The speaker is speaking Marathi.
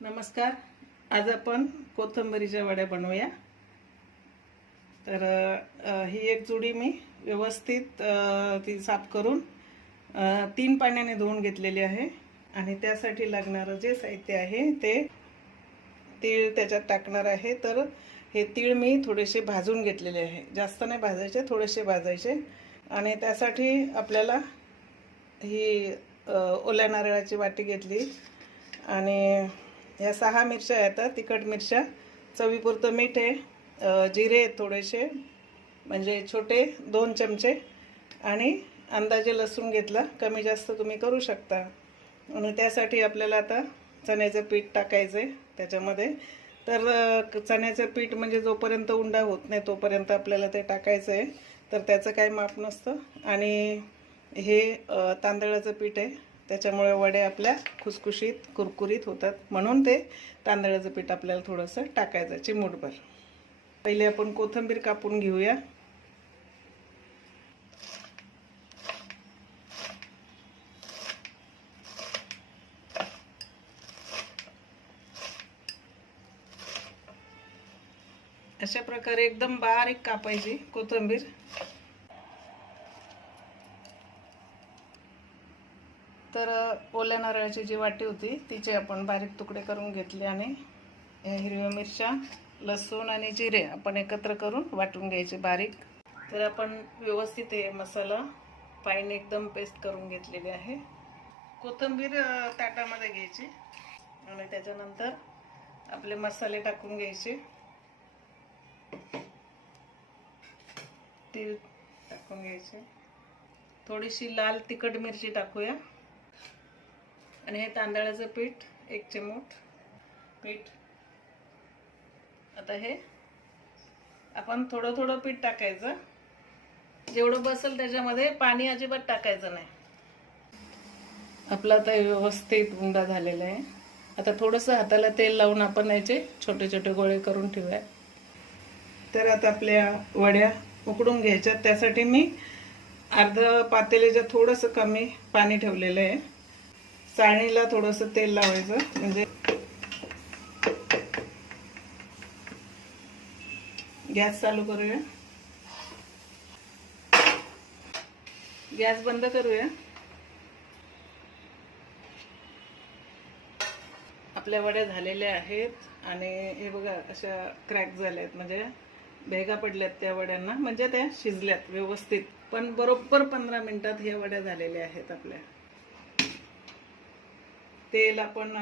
नमस्कार. आज आपण कोथिंबीरीच्या वड्या बनवूया. तर ही एक जुडी मी व्यवस्थित ती साफ करून 3 पाण्याने धुवून घेतलेली आहे. आणि त्यासाठी लागणारं जे साहित्य आहे ते तीळ त्याच्यात टाकणार आहे. तर हे तीळ मी थोडेसे भाजून घेतलेले आहे, जास्त नाही भाजायचे, थोडेसे भाजायचे. आणि त्यासाठी आपल्याला ही ओल्या नारळाची वाटी घेतली आणि या 6 मिरच्या आहेत, तिखट मिरच्या, चवीपुरतं मीठ आहे, जिरे थोडेसे म्हणजे छोटे 2 चमचे, आणि अंदाजे लसूण घेतला, कमी जास्त तुम्ही करू शकता. आणि त्यासाठी आपल्याला आता चण्याचं पीठ टाकायचं आहे त्याच्यामध्ये. तर चण्याचं पीठ म्हणजे जोपर्यंत उंडा होत नाही तोपर्यंत आपल्याला ते टाकायचं आहे. तर त्याचं काही माप नसतं. आणि हे तांदळाचं पीठ आहे, त्याच्यामुळे वड्या आपल्या खुसखुशीत कुरकुरीत होतात, म्हणून ते तांदळाचं पीठ आपल्याला थोडंसं टाकायचं, चिमूटभर. पहिले आपण कोथिंबीर कापून घेऊया. अशा प्रकारे एकदम बारीक कापायची कोथिंबीर. तर ओल्या नारळाची जी वाटी होती तिचे आपण बारीक तुकडे करून घेतले आणि हिरव्या मिरच्या, लसूण आणि जिरे आपण एकत्र करून वाटून घ्यायचे बारीक. तर आपण व्यवस्थित हे मसाला फाईन एकदम पेस्ट करून घेतलेली आहे. कोथिंबीर ताटामध्ये घ्यायची आणि त्याच्यानंतर आपले मसाले टाकून घ्यायचे. तीळ टाकून घ्यायचे, थोडीशी लाल तिखट मिरची टाकूया, आणि हे तांदळाचं पीठ 1 चिमूट पीठ. आता हे आपण थोडं थोडं पीठ टाकायचं, जेवढं बसेल त्याच्यामध्ये, पाणी अजिबात टाकायचं नाही. आपला आता व्यवस्थित उंडा झालेला आहे. आता थोडंसं हाताला तेल लावून आपण याचे छोटे छोटे गोळे करून ठेवूया. तर आता आपल्या वड्या उकडून घ्यायच्या. त्यासाठी मी अर्धा पातेल्याच्या थोडंसं कमी पाणी ठेवलेलं आहे. चाळणीला थोडंसं तेल लावायचं, म्हणजे गॅस चालू करूया, गॅस बंद करूया. आपल्या वड्या झालेल्या आहेत आणि हे बघा अशा क्रॅक झाल्या आहेत, म्हणजे भेगा पडल्यात त्या वड्यांना, म्हणजे त्या शिजल्यात व्यवस्थित. पण बरोबर 15 मिनिटात ह्या वड्या झालेल्या आहेत आपल्या. तेल आपण